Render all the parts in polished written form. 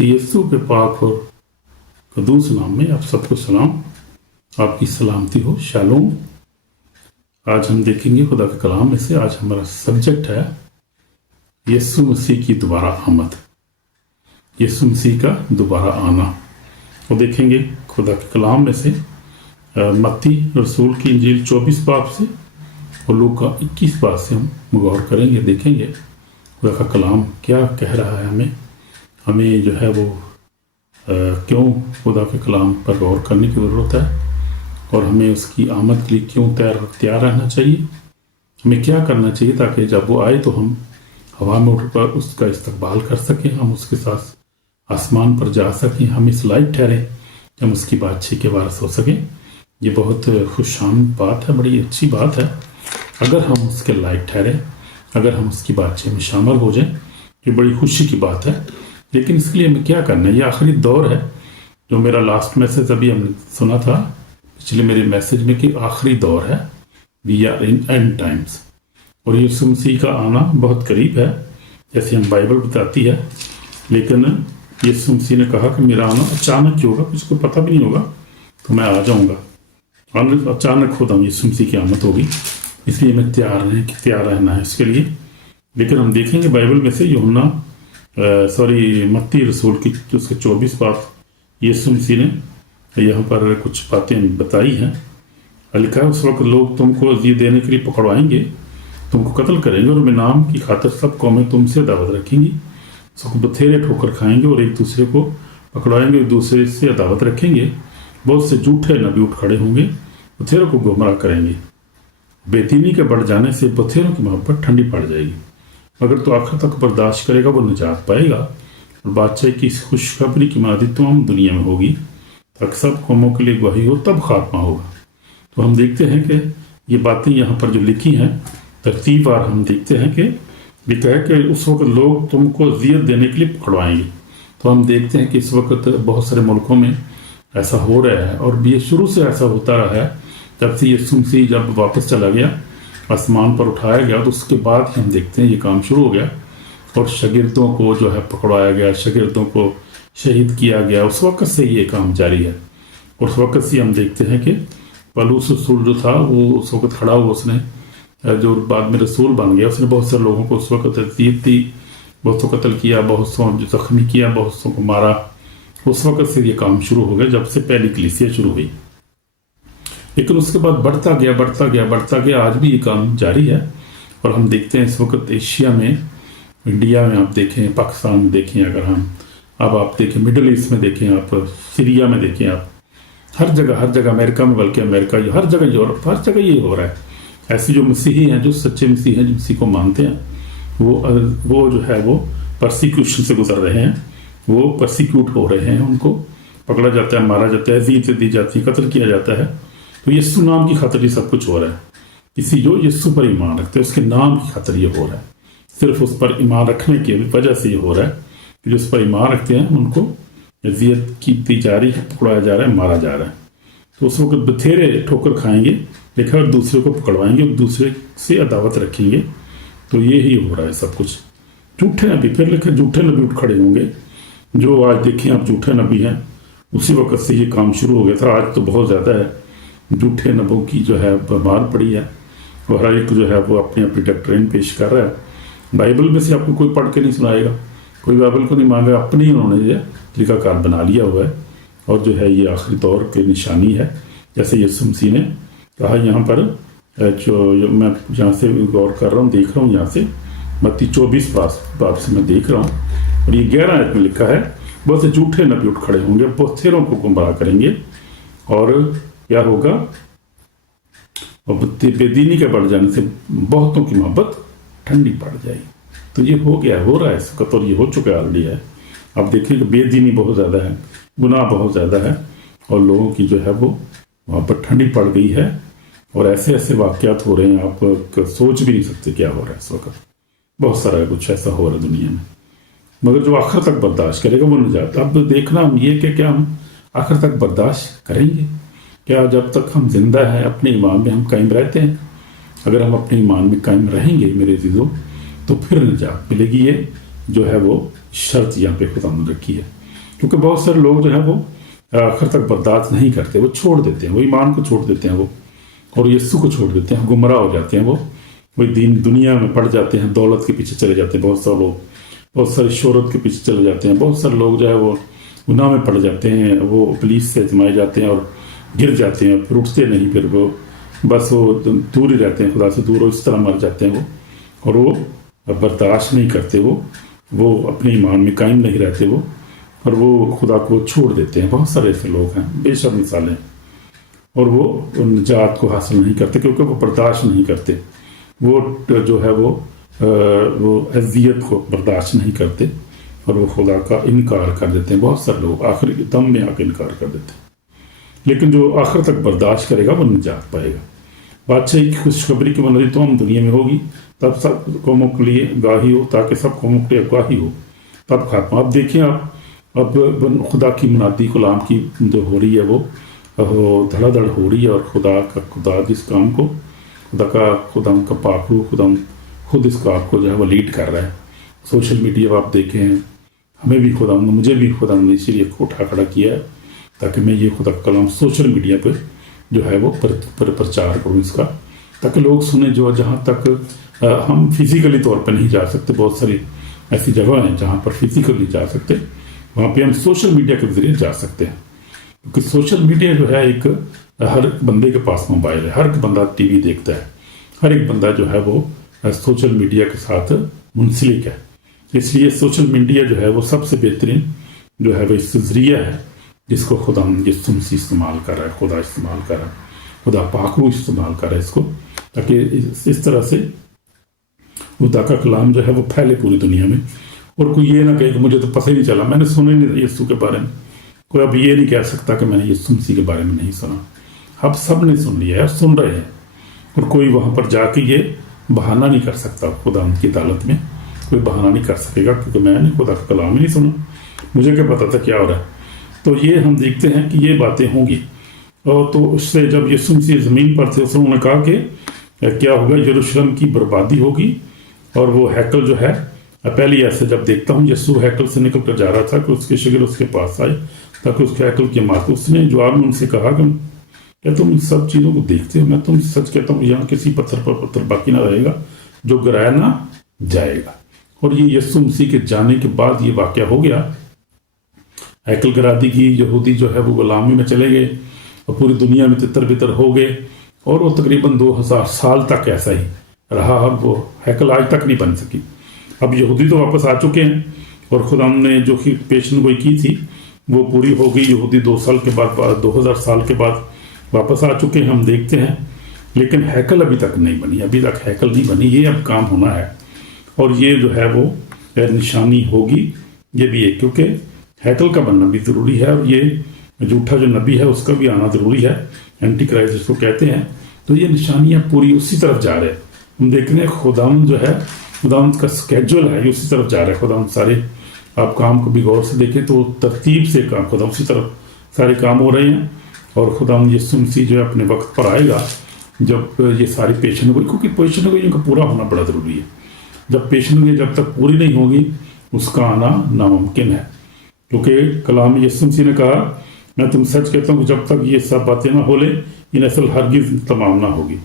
मसीह यीशु के पाक और कदूस नाम में आप सबको सलाम, आपकी सलामती हो। शालोम। आज हम देखेंगे खुदा के कलाम में से, आज हमारा सब्जेक्ट है यीशु मसीह की दोबारा आमद, यीशु मसीह का दोबारा आना। वो देखेंगे खुदा के कलाम में से मत्ती रसूल की इंजील 24 बाब से और लूका 21 बाब से हम गौर करेंगे, देखेंगे खुदा का कलाम क्या कह रहा है। हमें जो है वो क्यों खुदा के कलाम पर गौर करने की ज़रूरत है और हमें उसकी आमद के लिए क्यों तैयार रहना चाहिए, हमें क्या करना चाहिए ताकि जब वो आए तो हम हवा में उठकर उसका इस्तकबाल कर सकें, हम उसके साथ आसमान पर जा सकें, हम इस लायक ठहरें कि हम उसकी बादशाही के वारिस हो सकें। ये बहुत खुशाम बात है, बड़ी अच्छी बात है अगर हम उसके लायक ठहरें, अगर हम उसकी बादशाही में शामिल हो जाएं। ये बड़ी खुशी की बात है। लेकिन इसके लिए हमें क्या करना है? ये आखिरी दौर है, जो मेरा लास्ट मैसेज अभी हमने सुना था पिछले मेरे मैसेज में कि आखिरी दौर है, we are in end times, और यीशु मसीह का आना बहुत करीब है जैसे हम बाइबल बताती है। लेकिन यीशु मसीह ने कहा कि मेरा आना अचानक ही होगा, किसी को पता भी नहीं होगा, तो मैं आ जाऊँगा। अचानक खुदा यीशु मसीह की आमद होगी, इसलिए हमें तैयार रहना है इसके लिए। लेकिन हम देखेंगे बाइबल में से यूहन्ना मत्ती रसूल की उसके 24 बाब यीशु मसीह ने यहाँ पर कुछ बातें बताई हैं। लिखा है, उस वक्त लोग तुमको ये देने के लिए पकड़वाएंगे, तुमको कत्ल करेंगे और मेरे नाम की खातिर सब कौमें तुमसे दावत रखेंगी, सबको बथेरे ठोकर खाएंगे और एक दूसरे को पकड़वाएंगे, एक दूसरे से दावत रखेंगे। बहुत से झूठे नबी उठ खड़े होंगे, बथेरों को गुमराह करेंगे। बेदीनी के बढ़ जाने से बथेरों की मोहब्बत ठंडी पड़ जाएगी, मगर तो आखिर तक बर्दाश्त करेगा वो निजात पाएगा। और बादशाह की इस खुशखबरी की मादी तमाम दुनिया में होगी ताकि सब कौमों के लिए गवाही हो, तब खात्मा होगा। तो हम देखते हैं कि ये बातें यहाँ पर जो लिखी हैं तरतीबवार हम देखते हैं कि लिखा है कि उस वक्त लोग तुमको अजियत देने के लिए पकड़वाएंगे। तो हम देखते हैं कि इस वक्त बहुत सारे मुल्कों में ऐसा हो रहा है और ये शुरू से ऐसा होता रहा है। जब से यीशु मसीह जब वापस चला गया, आसमान पर उठाया गया, तो उसके बाद ही हम देखते हैं ये काम शुरू हो गया और शागिर्दों को जो है पकड़वाया गया, शागिर्दों को शहीद किया गया। उस वक्त से ये काम जारी है। उस वक्त से हम देखते हैं कि पौलुस रसूल जो था वो उस वक्त खड़ा हुआ, उसने जो बाद में रसूल बन गया, उसने बहुत सारे लोगों को उस वक्त अज़ियत दी, बहुत को कत्ल किया, बहुत सौ जख्मी किया, बहुत सौ को मारा। उस वक्त से ये काम शुरू हो गया जब से पहली कलीसिया शुरू हुई। लेकिन उसके बाद बढ़ता गया, आज भी ये काम जारी है। और हम देखते हैं इस वक्त एशिया में, इंडिया में आप देखें, पाकिस्तान में देखें, अगर हम अब आप देखें मिडल ईस्ट में देखें, आप सीरिया में देखें, आप हर जगह अमेरिका में, बल्कि अमेरिका हर जगह, यूरोप हर जगह ये हो रहा है। ऐसे जो मसीही हैं, जो सच्चे मसीही हैं, जो मसीह को मानते हैं, वो जो है वो परसिक्यूशन से गुजर रहे हैं, वो परसिक्यूट हो रहे हैं, उनको पकड़ा जाता है, मारा जाता है, अज़ियत दी जाती है, कत्ल किया जाता है। तो यीशु नाम की खातिर ये सब कुछ हो रहा है। किसी जो यीशु पर ईमान रखते हैं उसके नाम की खातिर ये हो रहा है, सिर्फ उस पर ईमान रखने की वजह से ये हो रहा है कि जो उस पर ईमान रखते हैं उनको अज़ियत की दी जा रही है, पकड़ाया जा रहा है, मारा जा रहा है। तो उस वक्त बथेरे ठोकर खाएंगे, लिखा और दूसरे को पकड़वाएंगे, दूसरे से अदावत रखेंगे। तो ये ही हो रहा है सब कुछ। झूठे नबी, फिर लिखा झूठे नबी उठ खड़े होंगे, जो आज देखें आप झूठे नबी हैं, उसी वक्त से ये काम शुरू हो गया था। आज तो बहुत ज़्यादा है, झूठे नबों की जो है बीमार पड़ी है और हर एक जो है वो अपनी अपनी डॉक्ट्रिन पेश कर रहा है। बाइबल में से आपको कोई पढ़ के नहीं सुनाएगा, कोई बाइबल को नहीं मांगा, अपने ही उन्होंने जो तरीकाकार बना लिया हुआ है। और जो है ये आखिरी दौर की निशानी है, जैसे यीशु मसीह ने कहा यहाँ पर, जो मैं जहाँ से गौर कर रहा हूँ, देख रहा हूँ, यहाँ से मत्ती 24 बाब से मैं देख रहा हूँ और ये 11 आयत में लिखा है, बहुत से झूठे नबी उठ खड़े होंगे, बथेरों को गुमराह करेंगे और क्या होगा, और बेदीनी के बढ़ जाने से बहुतों की मोहब्बत ठंडी पड़ जाएगी। तो ये हो गया, हो रहा है इस वक्त, और ये हो चुका ऑलरेडी है। आप देखें कि बेदीनी बहुत ज़्यादा है, गुनाह बहुत ज़्यादा है और लोगों की जो है वो मोहब्बत ठंडी पड़ गई है। और ऐसे ऐसे वाक़यात हो रहे हैं, आप सोच भी नहीं सकते क्या हो रहा है इस वक्त। बहुत सारा कुछ ऐसा हो रहा है दुनिया में, मगर जो आखिर तक बर्दाश्त करेगा वो निजात। अब देखना हम ये कि क्या हम आखिर तक बर्दाश्त करेंगे? क्या जब तक हम जिंदा हैं अपने ईमान में हम कायम रहते हैं? अगर हम अपने ईमान में कायम रहेंगे मेरे अज़ीज़ों, तो फिर निजात मिलेगी। ये जो है वो शर्त यहाँ पे खुदा ने रखी है। کیونکہ بہت سارے لوگ جو ہیں وہ آخر تک برداشت نہیں کرتے، وہ چھوڑ دیتے ہیں، وہ ایمان کو چھوڑ دیتے ہیں، وہ اور یسوع کو چھوڑ دیتے ہیں، گمراہ ہو جاتے ہیں، وہ وہی دنیا میں پڑ جاتے ہیں، دولت کے پیچھے چلے جاتے ہیں، بہت سارے لوگ بہت ساری شہرت کے پیچھے چلے جاتے ہیں، بہت سارے لوگ جو ہے وہ گناہ میں پڑ جاتے ہیں، وہ ابلیس سے آزمائے جاتے ہیں اور گر جاتے ہیں، پھر اٹھتے نہیں، پھر وہ بس وہ دور ہی رہتے ہیں، خدا سے دور، اور اس طرح مر جاتے ہیں وہ، اور وہ برداشت نہیں کرتے، وہ اپنے ایمان میں قائم نہیں رہتے، وہ اور وہ خدا کو چھوڑ دیتے ہیں۔ بہت سارے ایسے لوگ ہیں، بے شک مثالیں، اور وہ نجات کو حاصل نہیں کرتے کیونکہ وہ برداشت نہیں کرتے، وہ جو ہے وہ اذیت کو برداشت نہیں کرتے، اور وہ خدا کا انکار کر دیتے ہیں۔ بہت سارے لوگ آخری دم میں آ کے انکار کر دیتے ہیں، لیکن جو آخر تک برداشت کرے گا وہ نجات پائے گا۔ بادشاہی کی خوشخبری کی بنیادی تو ہم دنیا میں ہوگی، تب سب قوموں کے لیے گواہی ہو، تاکہ سب قوموں کے لیے گواہی ہو، تب خاتمہ۔ اب دیکھیں آپ، اب خدا کی منادی غلام کی جو ہو رہی ہے وہ دھڑا دھڑ ہو رہی ہے، اور خدا جس کام کو خدا ان کا پاک روح خود اس کام کو جو ہے وہ لیڈ کر رہا ہے۔ سوشل میڈیا آپ دیکھیں، ہمیں بھی مجھے بھی خدا نے اسی لیے اٹھا کھڑا کیا ہے تاکہ میں یہ خدا کا کلام سوشل میڈیا پہ جو ہے وہ پرچار کروں اس کا، تاکہ لوگ سنیں۔ جو جہاں تک ہم فزیکلی طور پہ نہیں جا سکتے، بہت ساری ایسی جگہ ہیں جہاں پر فزیکلی جا سکتے، وہاں پہ ہم سوشل میڈیا کے ذریعے جا سکتے ہیں، کیونکہ سوشل میڈیا جو ہے ایک ہر بندے کے پاس موبائل ہے، ہر ایک بندہ ٹی وی دیکھتا ہے، ہر ایک بندہ جو ہے وہ سوشل میڈیا کے ساتھ منسلک ہے۔ اس لیے سوشل میڈیا جو ہے وہ سب سے بہترین جو ہے وہ اس ذریعہ ہے جس کو خدا یسوع مسیح استعمال کر رہا ہے، خدا استعمال کر رہا ہے، خدا پاک روح استعمال کر رہا ہے اس کو، تاکہ اس طرح سے خدا کا کلام جو ہے وہ پھیلے پوری دنیا میں، اور کوئی یہ نہ کہے کہ مجھے تو پتہ ہی نہیں چلا، میں نے سنا ہی نہیں یسوع کے بارے میں۔ کوئی اب یہ نہیں کہہ سکتا کہ میں نے یسوع مسیح کے بارے میں نہیں سنا، اب سب نے سن لیا ہے اور سن رہے ہیں، اور کوئی وہاں پر جا کے یہ بہانہ نہیں کر سکتا۔ خدا کی عدالت میں کوئی بہانہ نہیں کر سکے گا کیونکہ میں نے خدا کا کلام ہی نہیں سنا، مجھے کیا پتا تھا کیا ہو رہا ہے۔ تو یہ ہم دیکھتے ہیں کہ یہ باتیں ہوں گی، اور تو اس سے جب یسوع مسیح زمین پر تھے، اس نے کہا کہ کیا ہوگا، یروشلم کی بربادی ہوگی، اور وہ ہیکل جو ہے، پہلی ایسے جب دیکھتا ہوں یسوع ہیکل سے نکل کر جا رہا تھا کہ اس کے شاگرد اس کے پاس آئے تاکہ اس کے ہیکل کی عمارت، اس نے جواب میں ان سے کہا کہ کیا تم ان سب چیزوں کو دیکھتے ہو؟ میں تم سچ کہتا ہوں یہاں کسی پتھر پر پتھر باقی نہ رہے گا جو گرایا نہ جائے گا۔ اور یہ یسوع مسیح کے جانے کے بعد یہ واقعہ ہو گیا، ہیکل گرا دی گئی، یہودی جو ہے وہ غلامی میں چلے گئے اور پوری دنیا میں تتر بتر ہو گئے، اور وہ تقریباً 2000 سال تک ایسا ہی رہا۔ اب وہ ہیکل آج تک نہیں بن سکی۔ اب یہودی تو واپس آ چکے ہیں، اور خدا نے جو پیشن گوئی کی تھی وہ پوری ہو گئی۔ یہودی 2000 سال کے بعد واپس آ چکے ہیں، ہم دیکھتے ہیں، لیکن ہیکل ابھی تک نہیں بنی، ابھی تک ہیکل نہیں بنی۔ یہ اب کام ہونا ہے، اور یہ جو ہے وہ نشانی ہوگی، یہ بھی ہے، کیونکہ ہیکل کا بننا بھی ضروری ہے، اور یہ جھوٹا جو نبی ہے اس کا بھی آنا ضروری ہے، اینٹی کرائسٹ جس کو کہتے ہیں۔ تو یہ نشانیاں پوری اسی طرف جا رہے ہیں۔ ہم دیکھ رہے ہیں خداوند جو ہے، خداوند کا سکیجول ہے، یہ اسی طرف جا رہا ہے۔ خداوند سارے آپ کام کو بھی غور سے دیکھیں تو ترتیب سے کام، خدا اسی طرف سارے کام ہو رہے ہیں، اور خداوند یسوع مسیح جو ہے اپنے وقت پر آئے گا جب یہ ساری پیشن گوئی، کیونکہ پیشن گوئی کا پورا ہونا بڑا ضروری ہے۔ جب پیشن گوئی جب تک پوری نہیں ہوگی اس کا آنا ناممکن ہے، کیونکہ کلام یسوع مسیح نے کہا، میں تم سچ کہتا ہوں کہ جب تک یہ سب باتیں نہ ہو لیں یہ نسل ہرگز تمام نہ ہوگی۔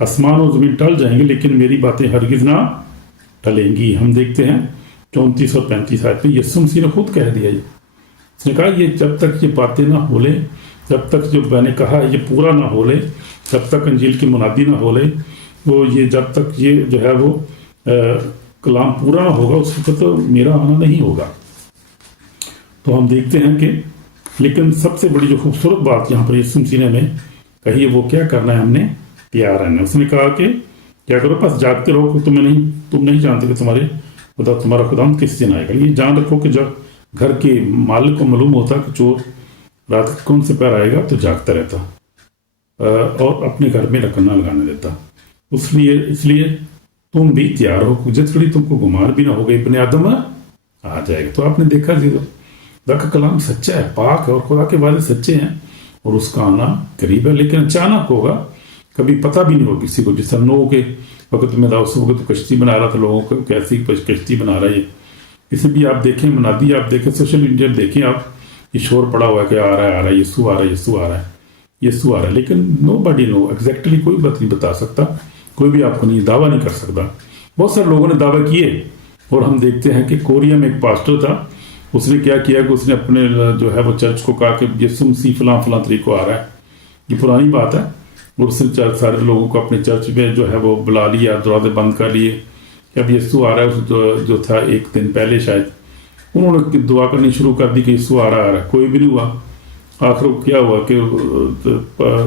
آسمان اور زمین ٹل جائیں گے لیکن میری باتیں ہرگز نہ ٹلیں گی۔ ہم دیکھتے ہیں 34 اور 35 آیت میں یسوع مسیح نے خود کہہ دیا، اس نے کہا یہ جب تک یہ باتیں نہ ہو لیں، جب تک جو میں نے کہا یہ پورا نہ ہو لے، جب تک انجیل کی منادی نہ ہو لے، وہ یہ جب تک یہ جو ہے وہ کلام پورا نہ ہوگا اس وقت تو میرا آنا نہیں ہوگا۔ تو ہم دیکھتے ہیں کہ لیکن سب سے بڑی جو خوبصورت بات یہاں پر یسوع مسیح نے ہمیں کہی ہے وہ کیا کرنا ہے، ہم نے تیار رہنا ہے۔ اس نے کہا کہ کیا کرو، بس جاگتے رہو کہ تم نہیں جانتے کہ تمہارا خدا کس دن آئے گا۔ یہ جان رکھو کہ جب گھر کے مالک کو معلوم ہوتا کہ چور رات کون سے پیر آئے گا تو جاگتا رہتا اور اپنے گھر میں رکن نہ لگانے دیتا۔ اس لیے تم بھی تیار ہو، جس گھڑی تم کو گمار بھی نہ ہو گئی ابن آدم آ جائے گا۔ تو آپ نے دیکھا جی خدا کا کلام سچا ہے، پاک ہے، اور خدا کے وعدے سچے ہیں، اور اس کا آنا قریب ہے، لیکن اچانک ہوگا، کبھی پتہ بھی نہیں ہوگا کسی کو۔ جس طرح نوح کے وقت میں تھا، اس وقت تو کشتی بنا رہا تھا لوگوں کو، کیسی کشتی بنا رہا ہے किसी भी आप देखें मुनादी, आप देखें सोशल मीडिया देखें आप, ये शोर पड़ा हुआ है कि आ रहा है यीशु आ रहा है यीशु आ रहा है यीशु आ रहा है, लेकिन नो बडी नो एग्जैक्टली कोई बात नहीं बता सकता, कोई भी आपको नहीं दावा नहीं कर सकता। बहुत सारे लोगों ने दावा किए, और हम देखते हैं कि कोरिया में एक पास्टर था, उसने क्या किया कि उसने अपने जो है वो चर्च को कहा कि यीशु मसीह फलां फलां तरीक को आ रहा है, ये पुरानी बात है, और उसने सारे लोगों को अपने चर्च में जो है वो बुला लिया, दरवाजे बंद कर लिए कि अब यीशु आ रहा है। जो था एक दिन पहले शायद उन्होंने दुआ करनी शुरू कर दी कि यीशु आ रहा है, कोई भी नहीं हुआ। आखिर क्या हुआ कि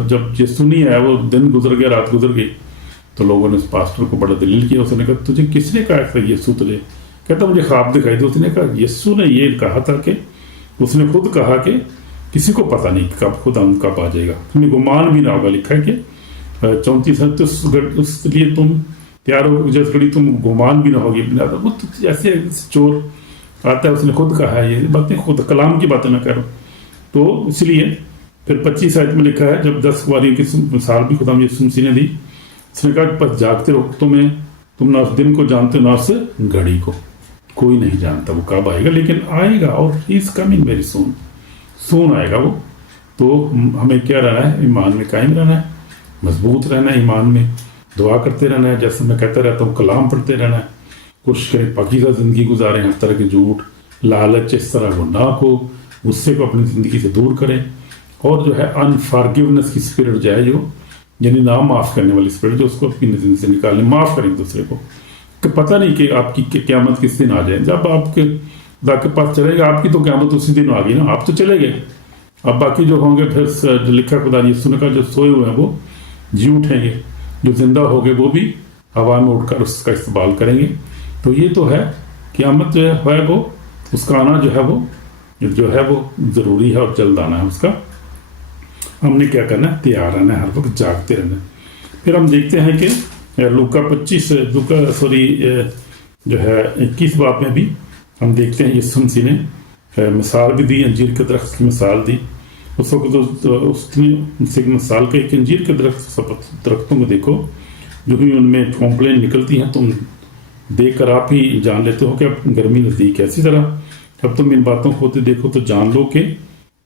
जब यीशु नहीं आया, वो दिन गुजर गया, रात गुजर गई, तो लोगों ने उस पास्टर को बड़ा दलील किया। उसने कहा तुझे किसने कहा था यीशु तुझे? कहता मुझे ख्वाब दिखाई दे। उसने कहा यीशु ने ये कहा था कि उसने खुद कहा कि किसी को पता नहीं कब खुदा कब आ जाएगा, तुम्हें गुमान भी ना होगा। लिखा है कि 34 है, तो उस लिए तुम तैयार हो जिस घड़ी तुम गुमान भी ना होगी। वो तो ऐसे चोर आता है, उसने खुद कहा है, ये बातें खुद कलाम की बातें मैं कह रहा हूँ। तो इसलिए फिर 25 आयत में लिखा है, जब 10 कुंवारियों की मिसाल भी खुदा यीशु मसीह ने दी, उसने कहा बस जागते रहो, तुम ना उस दिन को जानते हो ना उस घड़ी को, कोई नहीं जानता वो कब आएगा, लेकिन आएगा, और he is coming very soon, soon आएगा वो। तो हमें क्या रहना है? ईमान में कायम रहना है, मजबूत रहना है, ईमान में दुआ करते रहना है, जैसे मैं कहता रहता हूँ कलाम पढ़ते रहना है, कोशिश करें पाकीज़ा ज़िंदगी गुजारें, हर तरह के झूठ लालच इस तरह गुनाह को गुस्से को अपनी ज़िंदगी से दूर करें, और जो है अनफॉरगिवनेस की स्पिरिट जो है, जो यानी ना माफ़ करने वाली स्पिरिट, जो उसको अपनी ज़िंदगी से निकालें, माफ़ करें दूसरे को, कि पता नहीं कि आपकी क़यामत किस दिन आ जाए। जब आपके खुदा के पास चलेगा, आपकी तो क़यामत उसी दिन आ गई ना, आप तो चले गए, अब बाकी जो होंगे फिर जो लिखा खुदा यीशु का जो सोए हुए हैं वो जी उठेंगे, जो जिंदा हो गए वो भी हवा में उठकर उसका इस्तेमाल करेंगे। तो ये तो है क़यामत जो है वो, उसका आना जो है वो ज़रूरी है, और जल्द आना है उसका। हमने क्या करना है? तैयार रहना है, हर वक्त जागते रहना है। फिर हम देखते हैं कि लूका 21 बाब में भी हम देखते हैं यीशु मसीह ने मिसाल भी दी, अंजीर के दरख्त की मिसाल दी। उस वक्त उसने उनसे मिसाल का एक अंजीर के दरख्तों को देखो, जो भी उनमें कॉम्प्लेन निकलती हैं, तुम देख कर आप ही जान लेते हो कि अब गर्मी नज़दीक है। इसी तरह अब तुम इन बातों को होते देखो तो जान लो कि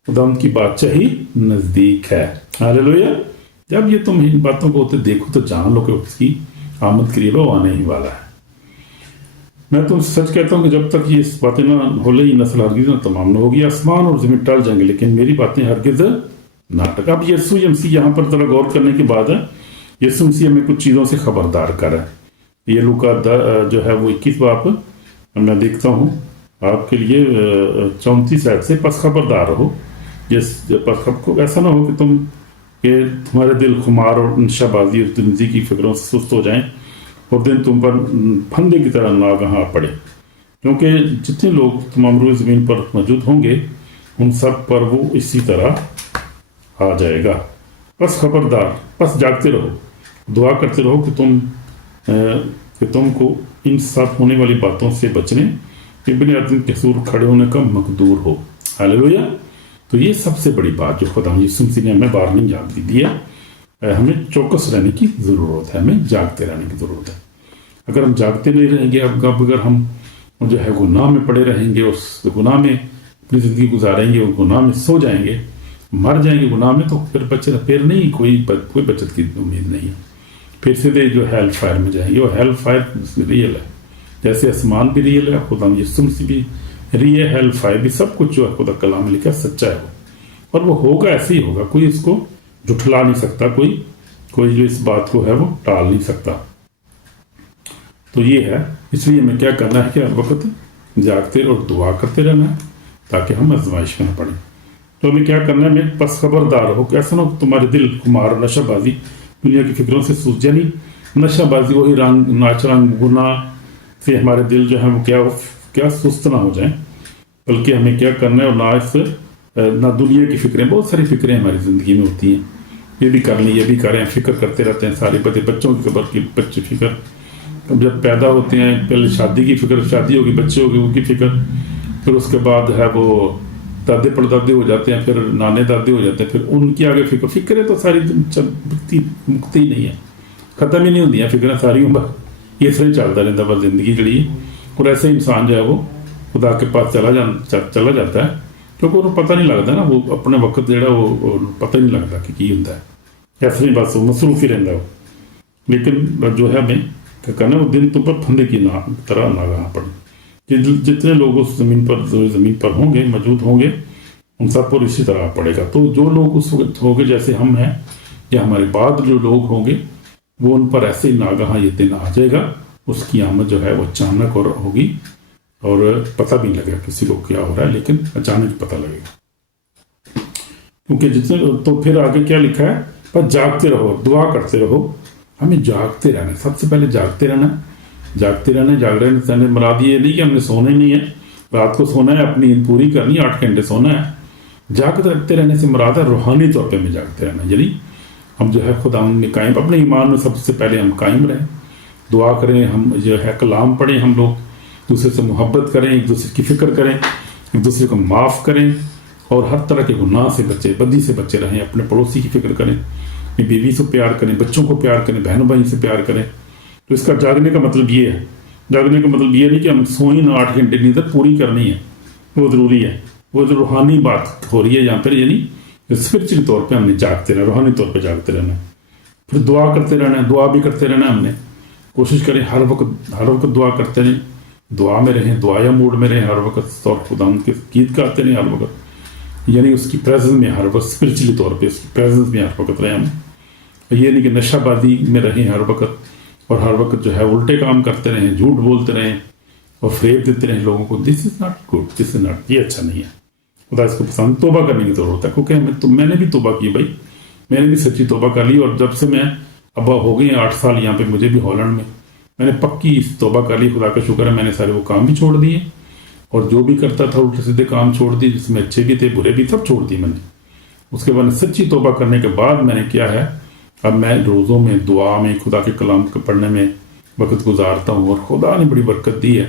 खुदा की बादशाही नज़दीक है। हालेलुया। जब ये तुम इन बातों को होते देखो तो जान लो कि उसकी आमद करीब है, वो आने ही वाला है। मैं तुम सच कहता हूँ कि जब तक ये बातें ना हो ले, नस्ल हरगिज़ ना तमाम न होगी। आसमान और ज़मीन टल जाएंगे, लेकिन मेरी बातें हरगिज़ ना टक। अब यीशु मसीह यहाँ पर जरा गौर करने के बाद है, यीशु मसीह हमें कुछ चीज़ों से खबरदार कर है। ये लूका जो है वो 21 बाब मैं देखता हूँ आपके लिए 34 आयत से, बस खबरदार रहो, को ऐसा ना हो कि तुम्हारे दिल खुमार और नशाबाजी और जिंदगी की फिक्रों से सुस्त हो जाएं, और दिन तुम पर फंदे की तरह नागहां पड़े, क्योंकि जितने लोग तमाम ज़मीन पर मौजूद होंगे उन सब पर वो इसी तरह आ जाएगा। बस खबरदार, बस जागते रहो, दुआ करते रहो कि तुमको इन सब होने वाली बातों से बचने कि बिन आदमी के सूर खड़े होने का मकदूर हो। हालेलुया। तो ये सबसे बड़ी बात जो खुदा यीशु मसीह ने हमें वार्निंग याद दी है, हमें चौकस रहने की ज़रूरत है, हमें जागते रहने की ज़रूरत है। अगर हम जागते नहीं रहेंगे, अगर हम जो है गुनाह में पड़े रहेंगे, उस गुनाह में अपनी ज़िंदगी गुजारेंगे, उस गुनाह में सो जाएंगे, मर जाएंगे गुनाह में, तो फिर नहीं कोई बचत की उम्मीद नहीं है। फिर सीधे जो हेल फायर में जाएंगे, और हेल फायर रियल है, जैसे आसमान भी रियल है, खुदा यीशु मसीह भी रियल, हेल फायर भी, सब कुछ जो है खुदा कलाम में लिखा सच्चा है, और वो होगा, ऐसे ही होगा। कोई इसको जुठला नहीं सकता, कोई जो इस बात को है वो टाल नहीं सकता। तो ये है, इसलिए हमें क्या करना है कि हर वक्त जागते और दुआ करते रहना है, ताकि हम आजमाइश में न पड़े। तो हमें क्या करना है? हमें बस खबरदार हो, कैसा ना हो तुम्हारे दिल कुमार नशाबाजी दुनिया की फिक्रों से सूझ जाए। नहीं, नशाबाजी वही रंग नाच रंग गुनाह से हमारे दिल जो है वो क्या सुस्त ना हो जाए, बल्कि हमें क्या करना है, और ना दुनिया की फिक्रें, बहुत सारी फिक्रें हमारी ज़िंदगी में होती हैं, ये भी कर लें, ये भी करें, फिक्र करते रहते हैं सारे बच्चों की खबर की, बच्चे फिक्र, जब पैदा होते हैं पहले शादी की फिक्र, शादी होगी, बच्चे होगी, उनकी फिक्र, फिर उसके बाद है वो दादे परदादे हो जाते हैं, फिर नाने दादे हो जाते हैं, फिर उनकी आगे फिक्रें तो सारी मुक्ति ही नहीं है, ख़त्म ही नहीं होती हैं फिक्रें सारी उम्र, ये सही चलता रहता बस ज़िंदगी जड़ी। और ऐसे इंसान जो है वो खुदा के पास चला जाता है, क्योंकि उन्हें पता नहीं लगता ना, वो अपने वक्त जो वो पता ही नहीं लगता कि की होंगे ऐसे ही, बस वो मसरूफ ही रहता हो। लेकिन जो है हमें क्या करना, वो दिन तो पर फंदे की तरह नागा पड़े, जितने लोग उस ज़मीन पर होंगे, मौजूद होंगे, उन सब पर इसी तरह पड़ेगा। तो जो लोग उस वक्त होंगे जैसे हम हैं, या हमारे बाद जो लोग होंगे, वो उन पर ऐसे ही नागाह ये दिन आ जाएगा, उसकी आमद जो है वो अचानक और होगी, और पता भी नहीं लगेगा किसी को क्या हो रहा है, लेकिन अचानक पता लगेगा। क्योंकि जितने तो फिर आगे क्या लिखा है, पर जागते रहो, दुआ करते रहो। हमें जागते रहना, सबसे पहले जागते रहना। जागने से मुराद ये नहीं कि हमने सोना ही नहीं है, रात को सोना है, अपनी नींद पूरी करनी है, 8 घंटे सोना है। जागते रखते रहने से मुराद है रूहानी तौर पे हमें जागते रहना, यानी हम जो है खुदा में कायम, अपने ईमान में सबसे पहले हम कायम रहें, दुआ करें, हम जो है कलाम पढ़ें, हम लोग दूसरे से मोहब्बत करें, एक दूसरे की फ़िक्र करें, एक दूसरे को माफ़ करें, और हर तरह के गुनाह से बचे, बदी से बचे रहें, अपने पड़ोसी की फ़िक्र करें, अपनी बीवी से प्यार करें, बच्चों को प्यार करें, बहनों भाई से प्यार करें। तो इसका जागने का मतलब ये है, जागने का मतलब ये नहीं कि हम सोई ना, 8 घंटे नींद पूरी करनी है, वो ज़रूरी है, वो जो रूहानी बात हो रही है यहाँ पर, यानी स्पिरिचुअल तौर पे हमने जागते रहना, रूहानी तौर पे जागते रहना। फिर दुआ करते रहना है, दुआ भी करते रहना, हमने कोशिश करें हर वक्त दुआ करते रहें, दुआ में रहें, दुआया मूड में रहें हर वक्त, और खुदा के गीत गाते रहें हर वक्त, यानी उसकी प्रेजेंस में हर वक्त, स्पिरिचुअली तौर पे उसकी प्रेजेंस में हर वक्त रहें हम। ये नहीं कि नशाबादी में रहें हर वक्त, और हर वक्त जो है उल्टे काम करते रहें, झूठ बोलते रहें और फेब देते रहें लोगों को। This is not good, this is not, ये अच्छा नहीं है। खुदा इसको पसंद, तोबा करने की ज़रूरत है, क्योंकि मैंने भी तोबा की भाई, मैंने भी सच्ची तोबा कर ली, और जब से मैं अब हो गए 8 साल यहाँ पे मुझे भी हॉलैंड में, मैंने पक्की तोबा कर ली। खुदा का शुक्र है, मैंने सारे वो काम भी छोड़ दिए, और जो भी करता था उल्टे सीधे काम छोड़ दिए, जिसमें अच्छे भी थे बुरे भी, सब छोड़ दिए मैंने। उसके बाद सच्ची तोबा करने के बाद मैंने क्या है, अब मैं रोज़ों में, दुआ में, खुदा के कलाम को पढ़ने में वक्त गुजारता हूँ, और खुदा ने बड़ी बरकत दी है,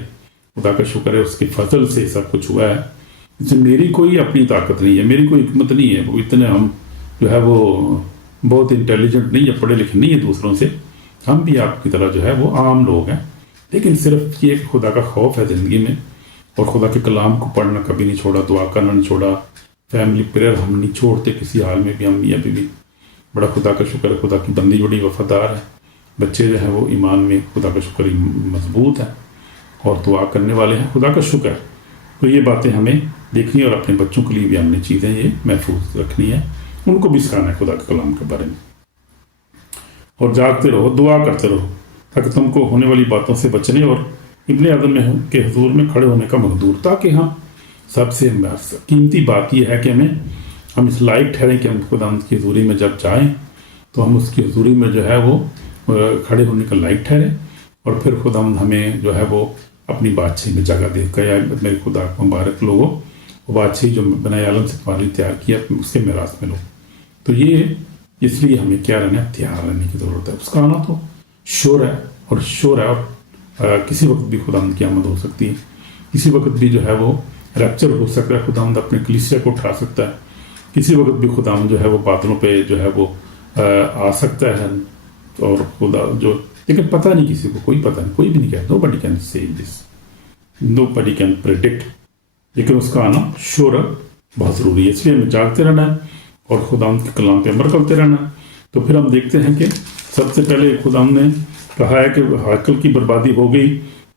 खुदा का शुक्र है, उसके फजल से सब कुछ हुआ है। इसमें मेरी कोई अपनी ताकत नहीं है, मेरी कोई हिकमत नहीं है, वो इतने हम जो है वो बहुत इंटेलिजेंट नहीं है, पढ़े लिखे नहीं है दूसरों से, हम भी आपकी तरह जो है वो आम लोग हैं। लेकिन सिर्फ ये खुदा का खौफ है ज़िंदगी में, और खुदा के कलाम को पढ़ना कभी नहीं छोड़ा, दुआ करना नहीं छोड़ा, फैमिली प्रेयर हम नहीं छोड़ते किसी हाल में भी, हम अभी भी। बड़ा खुदा का शुक्र है, खुदा की बंदी बड़ी वफादार है, बच्चे जो है वो ईमान में खुदा का शुक्र मजबूत है, और दुआ करने वाले हैं, खुदा का शुक्र है। तो ये बातें हमें देखनी है, और अपने बच्चों के लिए भी हमने चीज़ें ये महफूज रखनी है, उनको भी सिखाना है खुदा के कलाम के बारे में। और जागते रहो, दुआ करते रहो, ताकि तुमको होने वाली बातों से बचने और इब्ने आदम के हुजूर में खड़े होने का मकदूर, ताकि हम सबसे कीमती बात यह है कि हम इस लायक ठहरें कि हम खुदा की हजूरी में जब जाएं तो हम उसकी हजूरी में जो है वो खड़े होने का लायक ठहरें, और फिर खुदा हमें जो है वो अपनी बादशाही में जगह दे। कया मेरे खुदा मुबारक लोगों, वो बादशाही जो बनाए आलम से तुम्हारे लिए तैयार किया, उसके मेराज में लो। तो ये इसलिए हमें क्या रहना है, तैयार रहने की ज़रूरत है। उसका आना तो शोर है, और किसी वक्त भी खुदावंद की आमद हो सकती है, किसी वक्त भी जो है वो रैप्चर हो सकता है, खुदावंद अपने कलीसिया को उठा सकता है, किसी वक्त भी खुदावंद जो है वो बादलों पे जो है वो आ सकता है, और खुदा जो, लेकिन पता नहीं किसी को, कोई पता नहीं, कोई भी नहीं कहता, nobody can say this, nobody can predict, लेकिन उसका आना शोर बहुत ज़रूरी है। इसलिए हमें जागते रहना है और खुदावंद के कलाम पे अमल करते रहना है। तो फिर हम देखते हैं कि सबसे पहले खुदावंद ने कहा है कि हैकल की बर्बादी हो गई,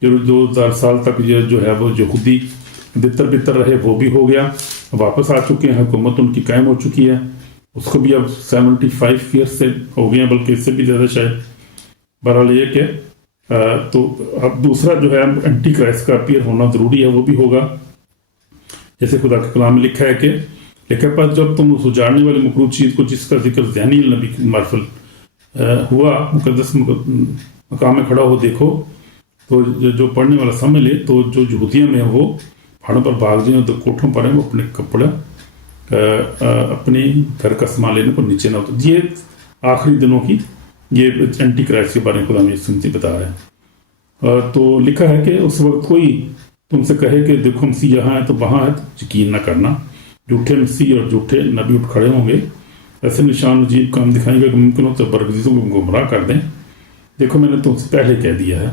जो 2000 साल तक ये जो है वो यहूदी तितर बितर रहे वो भी हो गया, वापस आ चुके हैं, हुकूमत उनकी कायम हो चुकी है, उसको भी अब 75 ईयर्स से हो गए हैं, बल्कि इससे भी ज़्यादा शायद। बहरहाल ये कि तो अब दूसरा जो है एंटी क्राइस्ट का अपीयर होना ज़रूरी है, वो भी होगा, जैसे खुदा के कलाम में लिखा है कि लेकिन पर जब तुम उस उजाड़ने वाली मकरूह चीज़ को जिसका जिक्र ज़ैनी नबी मार्फल हुआ मुकद्दस मकाम में खड़ा हो देखो, तो जो पढ़ने वाला समझ ले, तो जो यहूदिया में वो पहाड़ों पर भाग जाए, तो कोठों पर है वो अपने कपड़े अपने घर का सामान लेने को नीचे ना उतर। ये आखिरी दिनों की ये एंटी क्राइस्ट के बारे में खुदा में सुनती बता रहे हैं। तो लिखा है कि उस वक्त कोई तुमसे कहे कि देखो मसीह यहाँ है तो वहाँ है, तो यकीन न करना, झूठे मसीह और झूठे नबी उठ खड़े होंगे, ऐसे निशान अजीब काम दिखाएंगे कि मुमकिन हो तो बरगजीज़ों को गुमराह कर दें। देखो मैंने तुमसे पहले कह दिया है,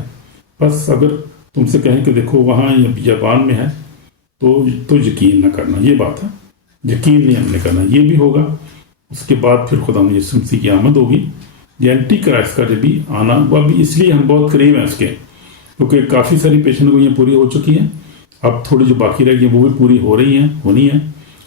बस अगर तुमसे कहें कि देखो वहाँ या बियाबान में है तो यकीन न करना, ये बात है, यकीन नहीं हमने करना, ये भी होगा। उसके बाद फिर खुदा यीशु मसीह की आमद होगी। ये एंटी क्राइस्ट का भी आना वो अभी इसलिए हम बहुत करीब हैं उसके, क्योंकि काफ़ी सारी पेशेंट गोइयाँ पूरी हो चुकी हैं, अब थोड़ी जो बाकी रह गई वो भी पूरी हो रही हैं, होनी है,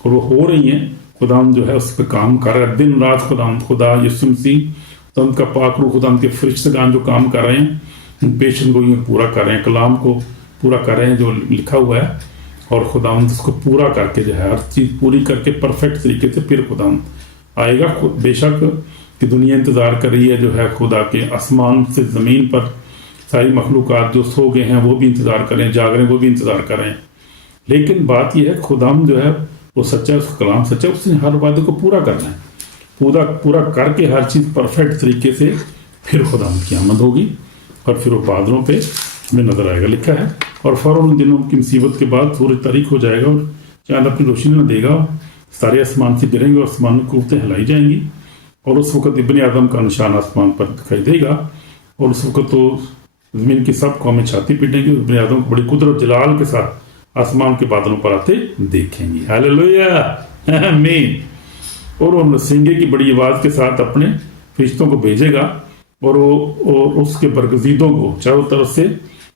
और वो हो रही हैं। खुदा जो है उस पर काम कर रहा है दिन रात। खुदा यीशु मसीह तो उनका पाक रूह, खुदा उनके फरिश्तेगान जो काम कर रहे हैं, उन पेशेंट गोइयों पूरा कर रहे हैं, कलाम को पूरा कर रहे हैं जो लिखा हुआ है, और खुदा उसको पूरा करके जो है हर चीज़ पूरी करके परफेक्ट तरीके से फिर खुदा आएगा। बेशक कि दुनिया इंतज़ार कर रही है जो है खुदा के, आसमान से ज़मीन पर सारी मखलूक़ात जो सो गए हैं वो भी इंतज़ार करें, जाग रहे हैं वो भी इंतज़ार करें। लेकिन बात यह है खुदा जो है वो सच्चा है, उसका कलाम सच्चा है, उसने हर वादे को पूरा करना है, पूरा करके हर चीज़ परफेक्ट तरीके से फिर खुदा की आमद होगी, और फिर वो बादलों पे हमें नजर आएगा। लिखा है और फौरन उन दिनों की मुसीबत के बाद सूरज तारीख हो जाएगा और चांद अपनी रोशनी न देगा, सारे आसमान से गिरेंगे और आसमान में कुर्तें हिलाई जाएंगी, और उस वक़्त इब्ने आदम का निशान आसमान पर दिखाई देगा, और उस वक़्त तो ज़मीन की सब कौमें छाती पीटेंगी, इब्ने आदम को बड़ी कुदरत जलाल के साथ आसमान के बादलों पर आते देखेंगी। हालेलुया, आमीन। और वो नसींगे की बड़ी आवाज़ के साथ अपने फरिश्तों को भेजेगा, और उसके बरगजीदों को चारों तरफ से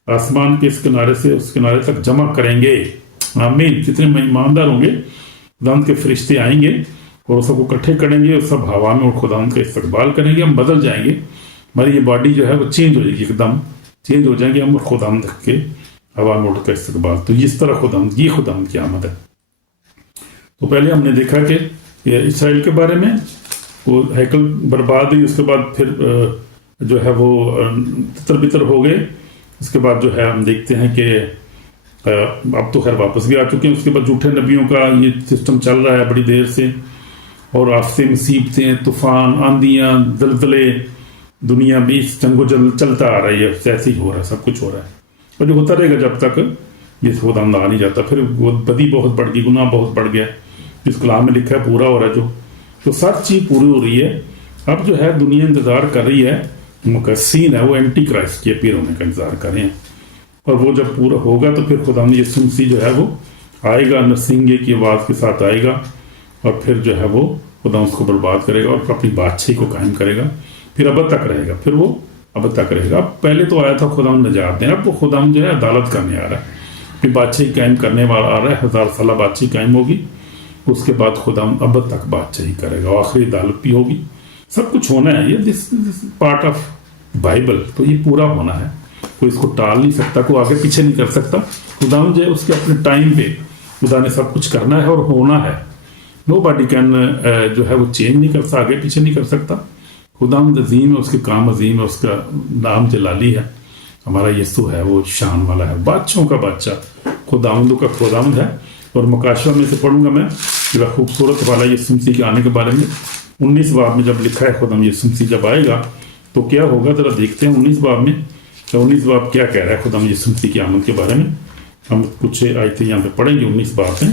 आसमान के इस किनारे से उस किनारे तक जमा करेंगे। आमीन। जितने ईमानदार होंगे खुदा के फरिश्ते आएंगे और सबको इकट्ठे करेंगे, और सब हवा में और खुदा का इस्तकबाल करेंगे। हम बदल जाएंगे, हमारी ये बॉडी जो है वो चेंज हो जाएगी, एकदम चेंज हो जाएंगे हम, और खुदा रख के हवा में उड़ का इस्तकबाल। तो इस तरह ये खुदा की आमद है। तो पहले हमने देखा कि इसराइल के बारे में, वो हैकल बर्बाद हुई, उसके बाद फिर जो है वो तितर बितर हो गए। उसके बाद जो है हम देखते हैं कि अब तो खैर वापस भी आ चुके हैं। उसके बाद झूठे नबियों का ये सिस्टम चल रहा है बड़ी देर से, और आफते मुसीबतें, तूफान, आंधियाँ, दलदले, दुनिया भी इस जंगो जंग चलता आ रही है, ऐसे ही हो रहा है, सब कुछ हो रहा है, और जो होता रहेगा जब तक ये खुदा आ नहीं जाता। फिर वो बदी बहुत बढ़ गई, गुनाह बहुत बढ़ गया, जिस कलाम में लिखा है पूरा हो रहा है, जो सब चीज़ पूरी हो रही है। अब जो है दुनिया इंतज़ार कर रही है, मुकस्सीन है वो एंटी क्राइस्ट के अपीयर होने का इंतज़ार कर रहे हैं, और वो जब पूरा होगा तो फिर खुदा यीशु मसीह जो है वो आएगा, नरसिंगे की आवाज़ के साथ आएगा, और फिर जो है वो खुदा उसको बर्बाद करेगा और अपनी बादशाही को कायम करेगा, फिर अब तक रहेगा, फिर वो अब तक रहेगा। अब पहले तो आया था खुदा नजात देना, अब वो खुदा जो है अदालत करने आ रहा है, फिर बादशाही कायम करने वाला आ रहा है, 1000 साल बादशाही कायम होगी, उसके बाद खुदा अब तक बादशाही करेगा, आखिरी अदालत भी होगी, सब कुछ होना है। ये दिस पार्ट ऑफ बाइबल, तो ये पूरा होना है, कोई इसको टाल नहीं सकता, कोई आगे पीछे नहीं कर सकता। खुदा जो है उसके अपने टाइम पे खुदा ने सब कुछ करना है और होना है। नो बॉडी कैन जो है वो चेंज नहीं कर सकता, आगे पीछे नहीं कर सकता। खुदा अजीम है, उसके काम अजीम है, उसका नाम जलाली है, हमारा यीशु है वो शान वाला है, बादशाहों का बादशाह, खुदावंदों का खुदावंद है। और मुकाशवा में से पढ़ूंगा मैं बड़ा खूबसूरत वाला यीशु मसीह के आने के बारे में। 19 बाब में जब लिखा है खुदा यीशु मसीह जब आएगा तो क्या होगा, जरा देखते हैं 19 बाब में। 19 बाब क्या कह रहा है खुदा यीशु मसीह की आमद के बारे में। हम कुछ आयतें यहाँ पे पढ़ेंगे 19 बाब में,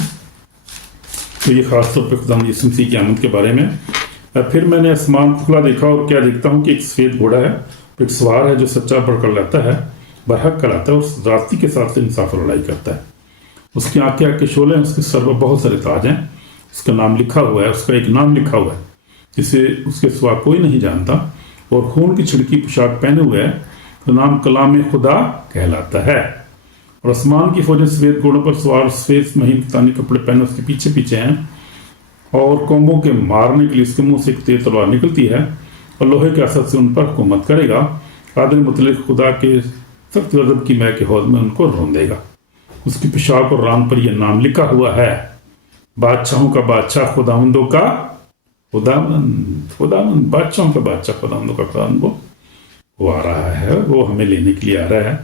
तो ये खासतौर पर खुदा यीशु मसीह की आमद के बारे में। फिर मैंने आसमान को खुला देखा, और क्या देखता हूँ कि एक सफ़ेद घोड़ा है, एक सवार है जो सच्चा पढ़कर लाता है, बरहक कराता है, और रास्ती के साथ से इंसाफ और लड़ाई करता है। उसकी आंखें आँख के शोले हैं, उसके सर पर बहुत सारे ताज हैं, उसका नाम लिखा हुआ है, उसका एक नाम लिखा हुआ है जिसे उसके सिवा कोई नहीं जानता, और खून की छिड़की पोशाक पहने हुए है, तो नाम कलाम खुदा कहलाता है। और आसमान की फौजें सफ़ेद घोड़ों पर सवार सफ़ेद महीन तानी कपड़े पहने उसके पीछे पीछे हैं, और कौमों के मारने के लिए उसके मुंह से एक तेज तलवार निकलती है, और लोहे के असर से उन पर हुकूमत करेगा। आदमी मुतल्लिक़ खुदा के सख्त गज़ब की मैं के हौज में उनको रोंदेगा। उसकी पोशाक और रान पर यह नाम लिखा हुआ है, बादशाहों का बादशाह, खुदावंदों का खुदावंद, बादशाहों का बादशाह, खुदावंदों का खुदावंद। वो आ रहा है, वो हमें लेने के लिए आ रहा है,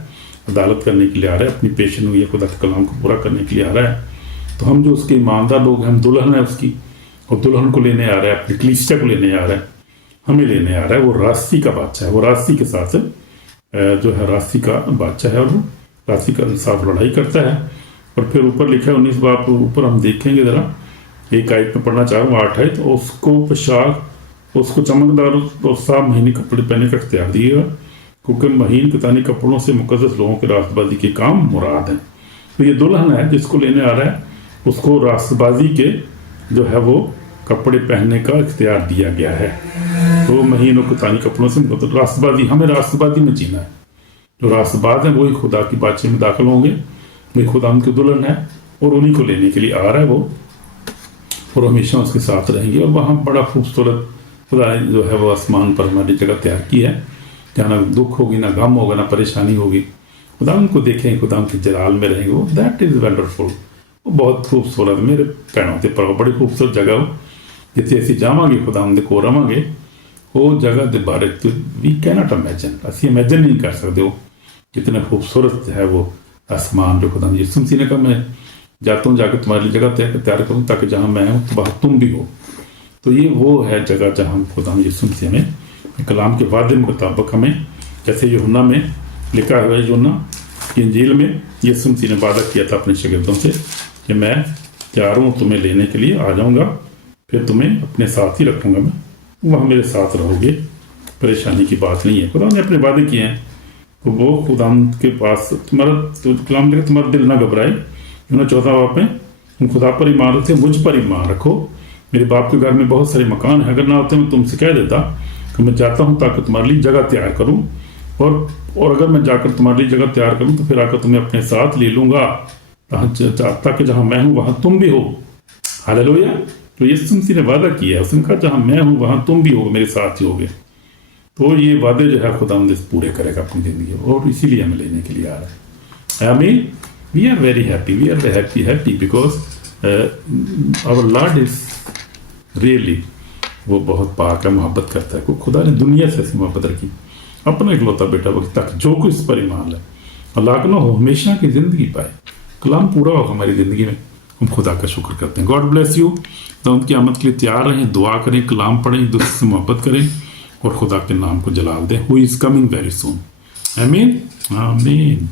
अदालत करने के लिए आ रहा है, अपनी पेशन हुई खुदा के कलाम को पूरा करने के लिए आ रहा है। तो हम जो उसके ईमानदार लोग हैं, हम दुल्हन है उसकी, और दुल्हन को लेने आ रहा है, अपनी कलीसिया को लेने आ रहा है, हमें लेने आ रहा है। वो रास्ती का बादशाह है, वो रास्ती के साथ जो है रास्ती का बादशाह है, और वो रास्ती का इंसाफ लड़ाई करता है। और फिर ऊपर लिखा है 19 बाब ऊपर हम देखेंगे जरा, एक आयत में पढ़ना चाह रहा हूँ 8 आयत। उसको पोशाक, उसको चमकदार और साफ महीने कपड़े पहने का इख्तियार दिएगा, क्योंकि महीन कतानी कपड़ों से मुकद्दस लोगों के रास्तबाजी के काम मुराद हैं। تو یہ دلہن ہے جس کو لینے آ رہا ہے، اس کو راستبازی کے جو ہے وہ کپڑے پہننے کا اختیار دیا گیا ہے. تو مہین و کتانی کپڑوں سے مطلب راستبازی، ہمیں راستبازی میں جینا ہے. جو راست باز ہیں وہی خدا کی بادشاہی میں داخل ہوں گے. وہی خدا ان کی دلہن ہے اور انہی کو لینے کے لیے آ رہا ہے وہ، اور ہمیشہ اس کے ساتھ رہیں گے. اور وہاں بڑا خوبصورت خدا نے جو ہے وہ آسمان پر ہماری جگہ تیار کی ہے، جہاں نہ دکھ ہوگی، نہ غم ہوگا، نہ پریشانی ہوگی. خدا ان کو دیکھیں، خدا ان کے جلال میں رہیں گے. وہ دیٹ از ونڈرفل، وہ بہت خوبصورت میرے پیروں سے پر بڑی خوبصورت جگہ ہو جتنے اسی جاواں گے خدا ان کو رواں گے. وہ جگہ دے بارے وی کی ناٹ امیجن، اسی امیجن نہیں کر سکتے ہو کتنا خوبصورت ہے وہ آسمان جو خدا نے یسوع مسیح نے کہا میں جاتا ہوں جا کے تمہارے لیے جگہ تیار کروں تاکہ جہاں میں ہوں وہاں تم بھی ہو. تو یہ وہ ہے جگہ جہاں خدا نے یسوع مسیح ہمیں کلام کے وعدے مطابق ہمیں، جیسے یوحنا میں لکھا ہوا ہے، یوحنا کی انجیل میں یسوع مسیح نے وعدہ کیا تھا اپنے شاگردوں سے کہ میں تیار ہوں تمہیں لینے کے لیے، آ جاؤں گا، پھر تمہیں اپنے ساتھ ہی رکھوں گا، میں وہاں میرے ساتھ رہو گے. پریشانی کی بات نہیں ہے. خدا نے اپنے وعدے کیے ہیں، تو وہ خدا کے پاس تمہارا کلام لے کے تمہارا دل نہ گھبرائے. یوحنا 14 باب میں تم خدا پر ایمان رکھتے، مجھ پر ایمان رکھو. میرے باپ کے گھر میں بہت سارے مکان ہیں، اگر نہ ہوتے میں تم سے کہہ دیتا کہ میں جاتا ہوں تاکہ تمہارے لیے جگہ تیار کروں، اور اگر میں جا کر تمہارے لیے جگہ تیار کروں تو پھر آ کر تمہیں اپنے ساتھ لے لوں گا تاکہ جہاں میں ہوں وہاں تم بھی ہو. ہاللویا. تو یسوع مسیح نے وعدہ کیا ہے، اس نے کہا جہاں میں ہوں وہاں تم بھی ہو، میرے ساتھ ہی ہوگے. تو یہ وعدے جو ہے خدا پورے کرے گا اپنی زندگی میں، اور اسی لیے ہمیں لینے کے لیے آ رہا ہے. آمین. We are very happy, we are happy because our lord is really, وہ بہت پاک ہے، محبت کرتا ہے. خدا نے دنیا سے ایسی محبت رکھی، اپنا اکلوتا بیٹا وقت تک جو کوئی اس پر ایمان لائے اللہ نہ ہو ہمیشہ کی زندگی پائے. کلام پورا ہو ہماری زندگی میں، ہم خدا کا شکر کرتے ہیں. God bless you. تو ان کی آمد کے لیے تیار رہیں، دعا کریں، کلام پڑھیں، دوسرے سے محبت کریں اور خدا کے نام کو جلال دیں. ہو از کمنگ ویری سون. آمین آمین.